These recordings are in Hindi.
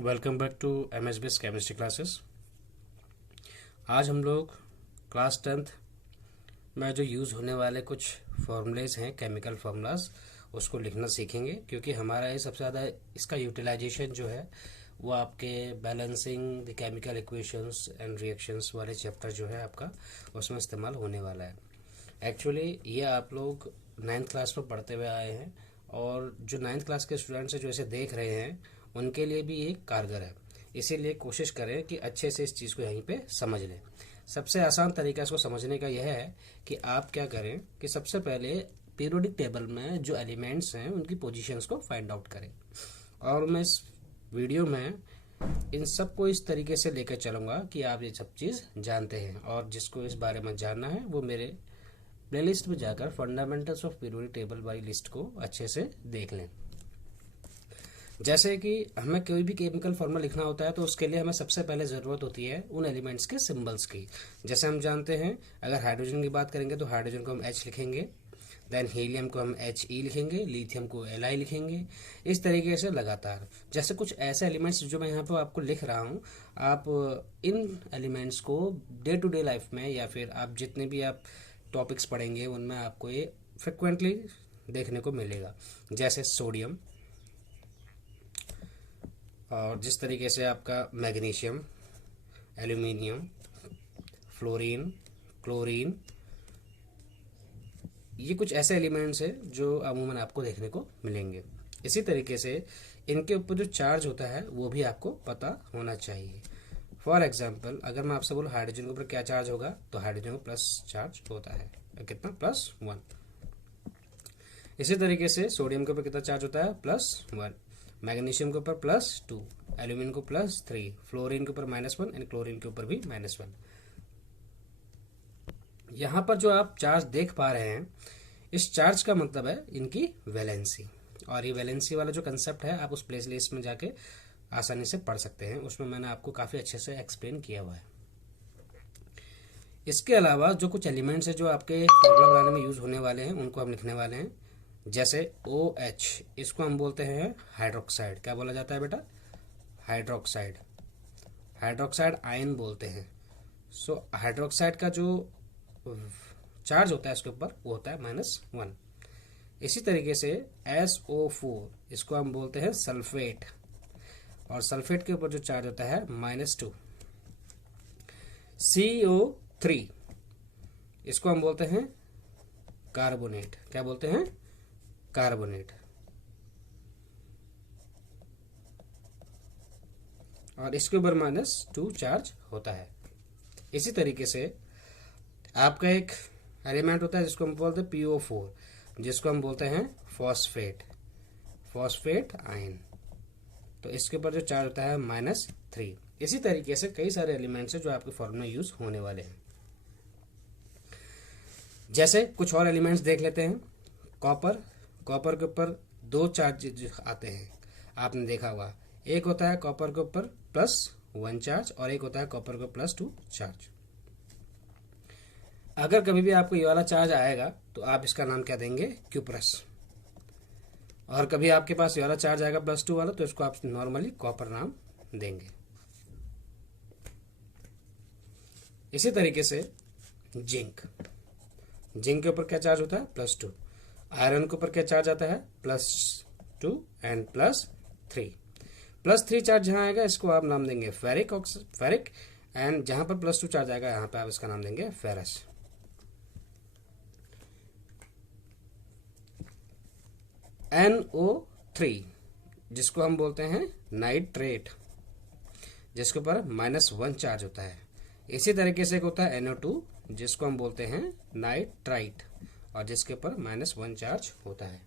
Welcome back to MSBS chemistry classes. आज हम लोग क्लास 10th में जो यूज़ होने वाले कुछ फॉर्मूलेज हैं, केमिकल फार्मूलाज, उसको लिखना सीखेंगे, क्योंकि हमारा ये सबसे ज़्यादा इसका यूटिलाइजेशन जो है वो आपके balancing the chemical equations and reactions वाले चैप्टर जो है आपका उसमें इस्तेमाल होने वाला है। एक्चुअली ये आप लोग 9th क्लास में पढ़ते हुए आए हैं, और जो 9th क्लास के स्टूडेंट्स हैं जो इसे देख रहे हैं उनके लिए भी ये कारगर है। इसीलिए कोशिश करें कि अच्छे से इस चीज़ को यहीं पे समझ लें। सबसे आसान तरीका इसको समझने का यह है कि आप क्या करें कि सबसे पहले पीरियोडिक टेबल में जो एलिमेंट्स हैं उनकी पोजीशंस को फाइंड आउट करें, और मैं इस वीडियो में इन सब को इस तरीके से लेकर चलूँगा कि आप ये सब चीज़ जानते हैं, और जिसको इस बारे में जानना है वो मेरे प्लेलिस्ट में जाकर फंडामेंटल्स ऑफ पीरियोडिक टेबल वाली लिस्ट को अच्छे से देख लें। जैसे कि हमें कोई भी केमिकल फॉर्मूला लिखना होता है तो उसके लिए हमें सबसे पहले ज़रूरत होती है उन एलिमेंट्स के सिंबल्स की। जैसे हम जानते हैं, अगर हाइड्रोजन की बात करेंगे तो हाइड्रोजन को हम H लिखेंगे, देन हीलियम को हम He लिखेंगे, लिथियम को Li लिखेंगे, इस तरीके से लगातार। जैसे कुछ ऐसे एलिमेंट्स जो मैं यहाँ पर आपको लिख रहा हूँ, आप इन एलिमेंट्स को डे टू डे लाइफ में या फिर आप जितने भी आप टॉपिक्स पढ़ेंगे उनमें आपको ये फ्रिक्वेंटली देखने को मिलेगा। जैसे सोडियम, और जिस तरीके से आपका मैग्नीशियम, एल्यूमिनियम, फ्लोरीन, क्लोरीन, ये कुछ ऐसे एलिमेंट्स हैं जो अमूमन आपको देखने को मिलेंगे। इसी तरीके से इनके ऊपर जो चार्ज होता है वो भी आपको पता होना चाहिए। फॉर एग्जाम्पल, अगर मैं आपसे बोलूँ हाइड्रोजन के ऊपर क्या चार्ज होगा, तो हाइड्रोजन को प्लस चार्ज होता है, कितना, +1। इसी तरीके से सोडियम के ऊपर कितना चार्ज होता है, +1। मैग्नीशियम के ऊपर +2, एल्यूमिनियम को +3, फ्लोरीन के ऊपर -1 एंड क्लोरीन के ऊपर भी -1। यहाँ पर जो आप चार्ज देख पा रहे हैं, इस चार्ज का मतलब है इनकी वैलेंसी, और ये वैलेंसी वाला जो कंसेप्ट है आप उस प्लेस लिस्ट में जाके आसानी से पढ़ सकते हैं, उसमें मैंने आपको काफ़ी अच्छे से एक्सप्लेन किया हुआ है। इसके अलावा जो कुछ एलिमेंट्स हैं जो आपके फॉर्मूला बनाने में यूज़ होने वाले हैं उनको हम लिखने वाले हैं। जैसे OH, इसको हम बोलते हैं हाइड्रोक्साइड। क्या बोला जाता है बेटा? हाइड्रोक्साइड। हाइड्रोक्साइड आयन बोलते हैं। सो हाइड्रोक्साइड का जो चार्ज होता है इसके ऊपर वो होता है -1। इसी तरीके से SO4, इसको हम बोलते हैं सल्फेट, और सल्फेट के ऊपर जो चार्ज होता है -2। CO3, इसको हम बोलते हैं कार्बोनेट। क्या बोलते हैं? कार्बोनेट। और इसके ऊपर -2 चार्ज होता है। इसी तरीके से आपका एक एलिमेंट होता है जिसको हम बोलते हैं PO4, जिसको हम बोलते हैं फॉस्फेट, फॉस्फेट आयन। तो इसके ऊपर जो चार्ज होता है -3। इसी तरीके से कई सारे एलिमेंट्स हैं जो आपके फॉर्मूला में यूज होने वाले हैं। जैसे कुछ और एलिमेंट्स देख लेते हैं। कॉपर, कॉपर के ऊपर 2 चार्ज आते हैं, आपने देखा होगा। एक होता है कॉपर के ऊपर +1 चार्ज, और एक होता है कॉपर के +2 चार्ज। अगर कभी भी आपको ये वाला चार्ज आएगा तो आप इसका नाम क्या देंगे? क्यूप्रस। और कभी आपके पास ये वाला चार्ज आएगा +2 वाला, तो इसको आप नॉर्मली कॉपर नाम देंगे। इसी तरीके से जिंक, जिंक के ऊपर क्या चार्ज होता है? +2। आयरन के ऊपर क्या चार्ज आता है? +2 एंड +3। +3 चार्ज जहां आएगा इसको आप नाम देंगे फेरिक, फेरिक, एंड जहां पर +2 चार्ज आएगा यहां पर आप इसका नाम देंगे फेरस। NO3, जिसको हम बोलते हैं नाइट्रेट, जिसके ऊपर -1 चार्ज होता है। इसी तरीके से एक होता है NO2, जिसको हम बोलते हैं नाइट्राइट, और जिसके ऊपर -1 चार्ज होता है।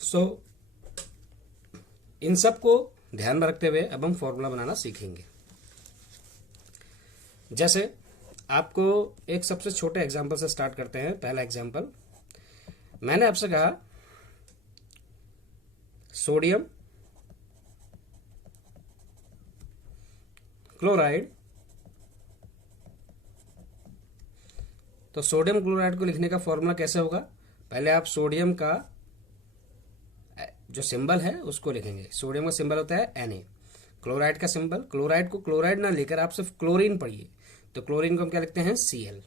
सो इन सब को ध्यान में रखते हुए अब हम फॉर्मूला बनाना सीखेंगे। जैसे आपको एक सबसे छोटे एग्जांपल से स्टार्ट करते हैं। पहला एग्जांपल, मैंने आपसे कहा सोडियम क्लोराइड, तो सोडियम क्लोराइड को लिखने का फॉर्मूला कैसे होगा? पहले आप सोडियम का जो सिंबल है उसको लिखेंगे। सोडियम का सिंबल होता है Na। क्लोराइड का सिंबल, क्लोराइड को क्लोराइड ना लेकर आप सिर्फ क्लोरीन पढ़िए, तो क्लोरीन को हम क्या लिखते हैं, Cl।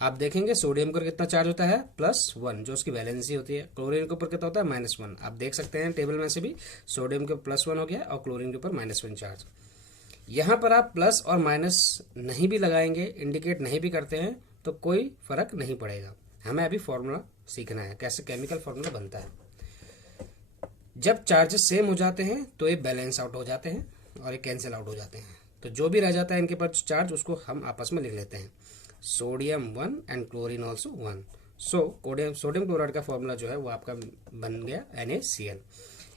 आप देखेंगे सोडियम पर कितना चार्ज होता है, +1, जो उसकी वैलेंसी होती है। क्लोरीन के ऊपर कितना होता है, -1। आप देख सकते हैं टेबल में से भी, सोडियम के ऊपर +1 हो गया और क्लोरीन के ऊपर -1 चार्ज। यहाँ पर आप प्लस और माइनस नहीं भी लगाएंगे, इंडिकेट नहीं भी करते हैं, तो कोई फर्क नहीं पड़ेगा। हमें अभी फॉर्मूला सीखना है, कैसे केमिकल फॉर्मूला बनता है। जब चार्जेस सेम हो जाते हैं तो ये बैलेंस आउट हो जाते हैं और ये कैंसिल आउट हो जाते हैं। तो जो भी रह जाता है इनके पास चार्ज, उसको हम आपस में लिख लेते हैं, sodium 1 and chlorine also 1। So sodium chloride का फॉर्मूला जो है वो आपका बन गया NaCl।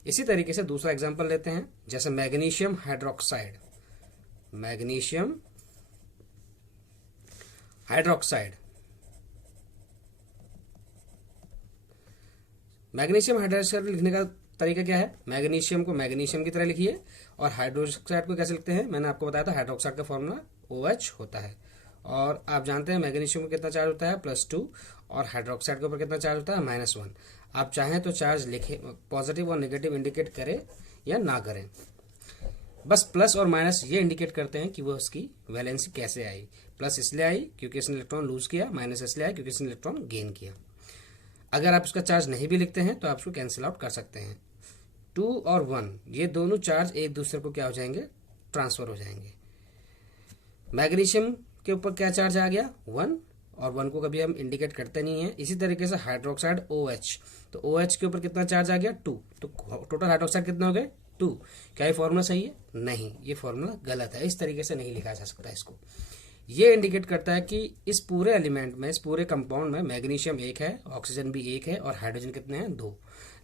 इसी तरीके से दूसरा एग्जाम्पल लेते हैं, जैसे magnesium hydroxide. Magnesium hydroxide, magnesium hydroxide लिखने का तरीका क्या है, मैग्नीशियम को मैग्नीशियम की तरह लिखिए और हाइड्रोक्साइड को कैसे लिखते हैं, मैंने आपको बताया था हाइड्रोक्साइड का फॉर्मूला OH होता है। और आप जानते हैं मैग्नीशियम को कितना चार्ज होता है, +2, और हाइड्रोक्साइड के ऊपर कितना चार्ज होता है, -1। आप चाहें तो चार्ज लिखे, पॉजिटिव और नेगेटिव इंडिकेट करें या ना करें, बस प्लस और माइनस ये इंडिकेट करते हैं कि वो उसकी वैलेंसी कैसे आई। प्लस इसलिए आई क्योंकि इसने इलेक्ट्रॉन लूज किया, माइनस इसलिए आई क्योंकि इसने इलेक्ट्रॉन गेन किया। अगर आप इसका चार्ज नहीं भी लिखते हैं तो आप इसको कैंसिल आउट कर सकते हैं। 2 और 1 ये दोनों चार्ज एक दूसरे को क्या हो जाएंगे, ट्रांसफर हो जाएंगे। मैग्नीशियम के ऊपर क्या चार्ज आ गया, 1, और 1 को कभी हम इंडिकेट करते नहीं है। इसी तरीके से हाइड्रोक्साइड OH, तो OH के ऊपर कितना चार्ज आ गया, 2, तो टोटल हाइड्रोक्साइड कितना हो गए, 2। क्या ये फॉर्मूला सही है, नहीं, ये फॉर्मूला गलत है, इस तरीके से नहीं लिखा जा सकता इसको। ये इंडिकेट करता है कि इस पूरे एलिमेंट में, इस पूरे कंपाउंड में मैग्नीशियम 1 है, ऑक्सीजन भी 1 है और हाइड्रोजन कितने हैं, 2।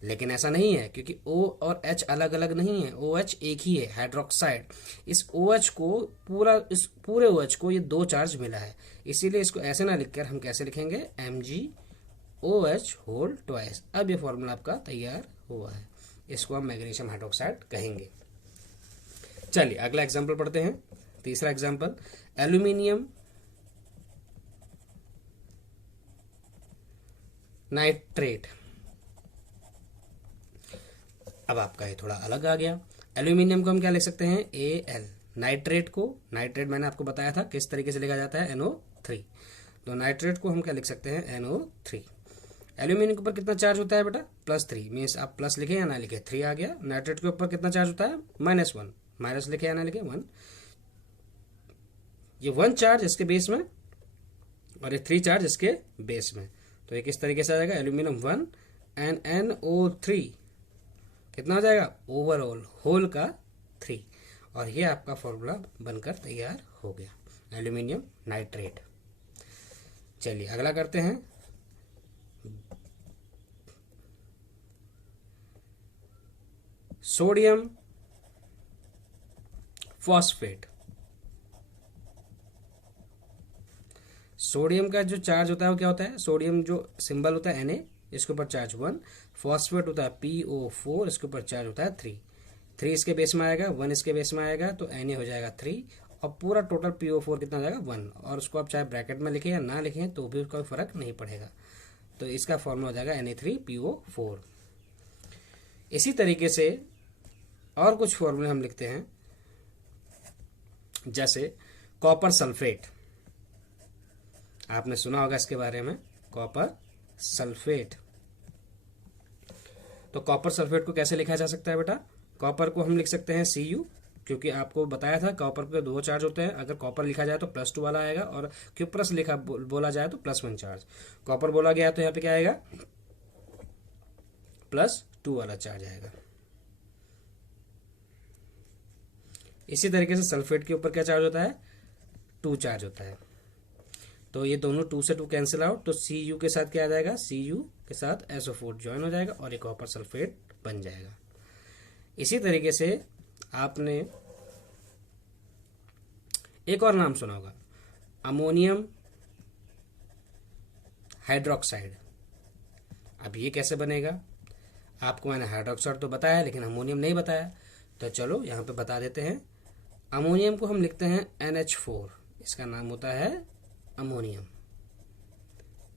लेकिन ऐसा नहीं है क्योंकि O और H अलग अलग नहीं है, OH एक ही है, हाइड्रोक्साइड। इस OH को इस पूरे OH को ये 2 चार्ज मिला है, इसीलिए इसको ऐसे ना लिखकर हम कैसे लिखेंगे, MgOH होल ट्वाइस। अब ये फॉर्मूला आपका तैयार हुआ है, इसको हम मैग्नीशियम हाइड्रोक्साइड कहेंगे। चलिए अगला एग्जाम्पल पढ़ते हैं। तीसरा एग्जाम्पल, एल्यूमिनियम नाइट्रेट। अब आपका ये थोड़ा अलग आ गया। एल्यूमिनियम को हम क्या लिख सकते हैं, Al। नाइट्रेट को, नाइट्रेट मैंने आपको बताया था किस तरीके से लिखा जाता है, NO3। तो नाइट्रेट को हम क्या लिख सकते हैं, NO3। एल्यूमिनियम के ऊपर कितना चार्ज होता है बेटा, +3, मीन्स आप प्लस लिखे या ना लिखे, 3 आ गया। नाइट्रेट के ऊपर कितना चार्ज होता है, -1, माइनस लिखे या ना लिखे, 1। ये 1 चार्ज इसके बेस में और ये 3 चार्ज इसके बेस में, तो ये किस तरीके से आ जाएगा, एल्यूमिनियम 1 एंड NO3 कितना हो जाएगा, ओवरऑल होल का 3। और ये आपका फॉर्मूला बनकर तैयार हो गया, एल्यूमिनियम नाइट्रेट। चलिए अगला करते हैं, सोडियम फॉस्फेट। सोडियम का जो चार्ज होता है वो क्या होता है, सोडियम जो सिंबल होता है Na, इसके ऊपर चार्ज 1, फॉस्फेट होता है PO4, इसके ऊपर चार्ज होता है 3 इसके बेस में आएगा, 1 इसके बेस में आएगा, तो Na हो जाएगा 3 और पूरा टोटल PO4 कितना हो जाएगा, 1। और उसको आप चाहे ब्रैकेट में लिखें या ना लिखें तो भी उसका फर्क नहीं पड़ेगा, तो इसका फॉर्मूला हो जाएगा Na3PO4। इसी तरीके से और कुछ फॉर्मूले हम लिखते हैं, जैसे कॉपर सल्फेट। आपने सुना होगा इसके बारे में, कॉपर सल्फेट। तो कॉपर सल्फेट को कैसे लिखा जा सकता है बेटा, कॉपर को हम लिख सकते हैं Cu, क्योंकि आपको बताया था कॉपर के 2 चार्ज होते हैं। अगर कॉपर लिखा जाए तो +2 वाला आएगा और क्यूप्रस लिखा बोला जाए तो +1 चार्ज। कॉपर बोला गया तो यहाँ पे क्या आएगा, +2 वाला चार्ज आएगा। इसी तरीके से सल्फेट के ऊपर क्या चार्ज होता है, 2 चार्ज होता है। तो ये दोनों 2 से 2 कैंसिल आउट, तो Cu के साथ क्या आ जाएगा, Cu के साथ SO4 ज्वाइन हो जाएगा और एक कॉपर सल्फेट बन जाएगा। इसी तरीके से आपने एक और नाम सुना होगा, अमोनियम हाइड्रोक्साइड। अब ये कैसे बनेगा, आपको मैंने हाइड्रोक्साइड तो बताया लेकिन अमोनियम नहीं बताया, तो चलो यहाँ पे बता देते हैं। अमोनियम को हम लिखते हैं NH4, इसका नाम होता है अमोनियम।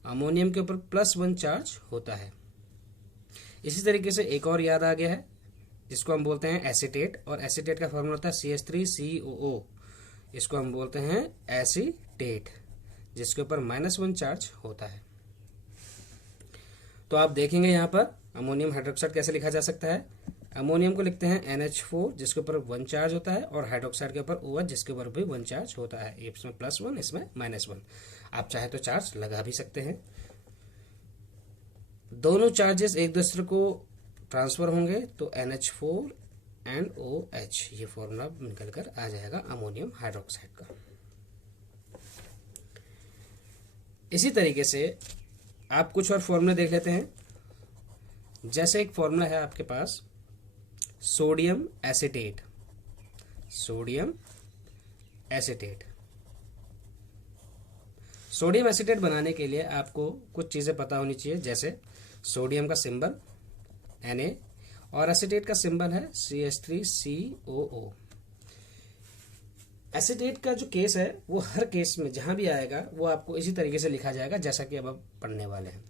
अमोनियम के ऊपर +1 चार्ज होता है। इसी तरीके से एक और याद आ गया है जिसको हम बोलते हैं एसीटेट, और एसीटेट का फॉर्मूला होता है CH3COO। इसको हम बोलते हैं एसीटेट, जिसके ऊपर -1 चार्ज होता है। तो आप देखेंगे यहाँ पर अमोनियम हाइड्रोक्साइड कैसे लिखा जा सकता है। अमोनियम को लिखते हैं NH4 जिसके ऊपर 1 चार्ज होता है, और हाइड्रोक्साइड के ऊपर OH जिसके ऊपर भी 1 चार्ज होता है। इसमें +1, इसमें -1। आप चाहे तो चार्ज लगा भी सकते हैं। दोनों चार्जेस एक दूसरे को ट्रांसफर होंगे तो NH4 एंड OH, ये फॉर्मूला निकल कर आ जाएगा अमोनियम हाइड्रोक्साइड का। इसी तरीके से आप कुछ और फॉर्मूले देख लेते हैं। जैसे एक फॉर्मूला है आपके पास sodium acetate. Sodium acetate, sodium acetate बनाने के लिए आपको कुछ चीज़ें पता होनी चाहिए, जैसे सोडियम का सिंबल Na और एसीटेट का सिंबल है CH3COO। एसीटेट का जो केस है वो हर केस में जहां भी आएगा वो आपको इसी तरीके से लिखा जाएगा जैसा कि अब आप पढ़ने वाले हैं।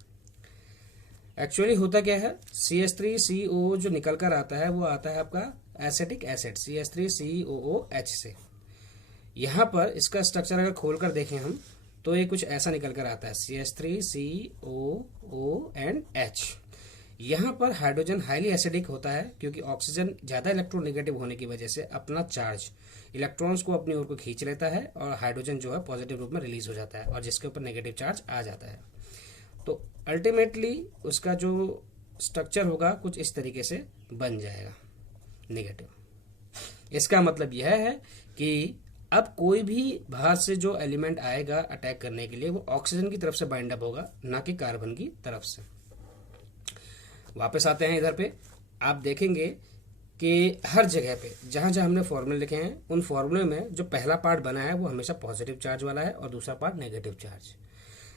एक्चुअली होता क्या है, CH3COO जो निकल कर आता है वो आता है आपका एसिटिक एसिड CH3COOH से। यहाँ पर इसका स्ट्रक्चर अगर खोल कर देखें हम तो ये कुछ ऐसा निकल कर आता है CH3COO एंड H। यहाँ पर हाइड्रोजन हाईली एसिडिक होता है क्योंकि ऑक्सीजन ज़्यादा इलेक्ट्रोनेगेटिव होने की वजह से अपना चार्ज इलेक्ट्रॉन्स को अपनी ओर को खींच लेता है और हाइड्रोजन जो है पॉजिटिव रूप में रिलीज हो जाता है और जिसके ऊपर नेगेटिव चार्ज आ जाता है। तो अल्टीमेटली उसका जो स्ट्रक्चर होगा कुछ इस तरीके से बन जाएगा नेगेटिव। इसका मतलब यह है कि अब कोई भी बाहर से जो एलिमेंट आएगा अटैक करने के लिए वो ऑक्सीजन की तरफ से बाइंड अप होगा, ना कि कार्बन की तरफ से। वापस आते हैं इधर पे, आप देखेंगे कि हर जगह पे जहां जहां हमने फॉर्मूले लिखे हैं उन फॉर्मूले में जो पहला पार्ट बना है वो हमेशा पॉजिटिव चार्ज वाला है और दूसरा पार्ट नेगेटिव चार्ज।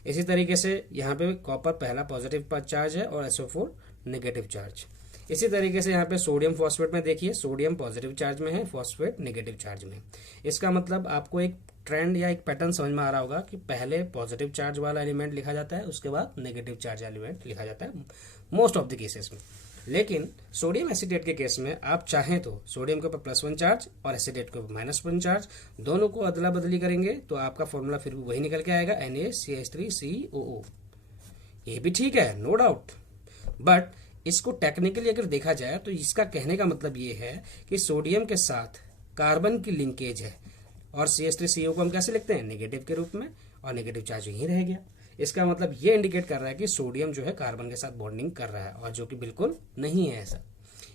इसी तरीके से यहाँ पे कॉपर पहला पॉजिटिव चार्ज है और SO4 नेगेटिव चार्ज। इसी तरीके से यहाँ पे सोडियम फॉस्फेट में देखिए, सोडियम पॉजिटिव चार्ज में है, फॉस्फेट नेगेटिव चार्ज में। इसका मतलब आपको एक ट्रेंड या एक पैटर्न समझ में आ रहा होगा कि पहले पॉजिटिव चार्ज वाला एलिमेंट लिखा जाता है, उसके बाद नेगेटिव चार्ज एलिमेंट लिखा जाता है मोस्ट ऑफ द केसेस में। लेकिन सोडियम एसीटेट के केस में आप चाहें तो सोडियम के ऊपर +1 चार्ज और एसीटेट के ऊपर -1 चार्ज, दोनों को अदला बदली करेंगे तो आपका फॉर्मूला फिर भी वही निकल के आएगा NaCH3COO। ये भी ठीक है, नो डाउट, बट इसको टेक्निकली अगर देखा जाए तो इसका कहने का मतलब ये है कि सोडियम के साथ कार्बन की लिंकेज है और CH3CO को हम कैसे लिखते हैं, नेगेटिव के रूप में, और नेगेटिव चार्ज यहीं रह गया। इसका मतलब ये इंडिकेट कर रहा है कि सोडियम जो है कार्बन के साथ बॉन्डिंग कर रहा है, और जो कि बिल्कुल नहीं है ऐसा।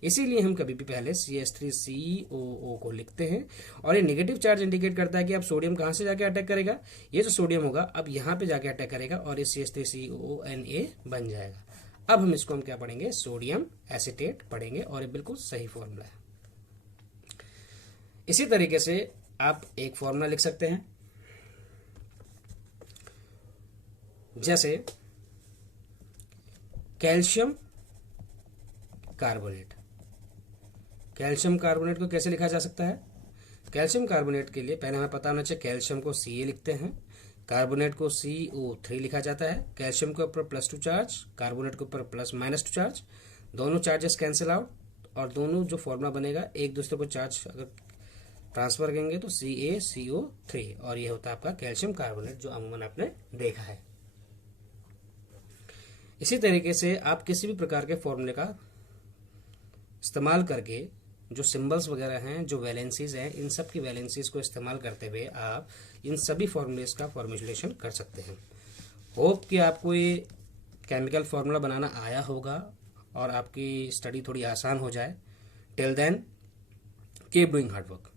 इसीलिए हम कभी भी पहले CH3COO को लिखते हैं, और ये नेगेटिव चार्ज इंडिकेट करता है कि अब सोडियम कहाँ से जाके अटैक करेगा, ये जो सोडियम होगा अब यहाँ पे जाके अटैक करेगा और ये CH3COO Na बन जाएगा। अब हम इसको क्या पढ़ेंगे, सोडियम एसीटेट पढ़ेंगे, और ये बिल्कुल सही फॉर्मूला है। इसी तरीके से आप एक फॉर्मूला लिख सकते हैं, जैसे कैल्शियम कार्बोनेट। कैल्शियम कार्बोनेट को कैसे लिखा जा सकता है, कैल्शियम कार्बोनेट के लिए पहले हमें पता होना चाहिए कैल्शियम को Ca लिखते हैं, कार्बोनेट को CO3 लिखा जाता है। कैल्शियम के ऊपर +2 चार्ज, कार्बोनेट के ऊपर +-2 चार्ज, दोनों चार्जेस कैंसिल आउट और दोनों जो फॉर्मूला बनेगा एक दूसरे को चार्ज अगर ट्रांसफर करेंगे तो CaCO3, और ये होता है आपका कैल्शियम कार्बोनेट जो अमूमन आपने देखा है। इसी तरीके से आप किसी भी प्रकार के फॉर्मूले का इस्तेमाल करके जो सिंबल्स वगैरह हैं, जो वैलेंसीज हैं, इन सब की वैलेंसीज को इस्तेमाल करते हुए आप इन सभी फॉर्मूलेस का फॉर्मुलेशन कर सकते हैं। होप कि आपको ये केमिकल फार्मूला बनाना आया होगा और आपकी स्टडी थोड़ी आसान हो जाए। Till then keep doing hard work.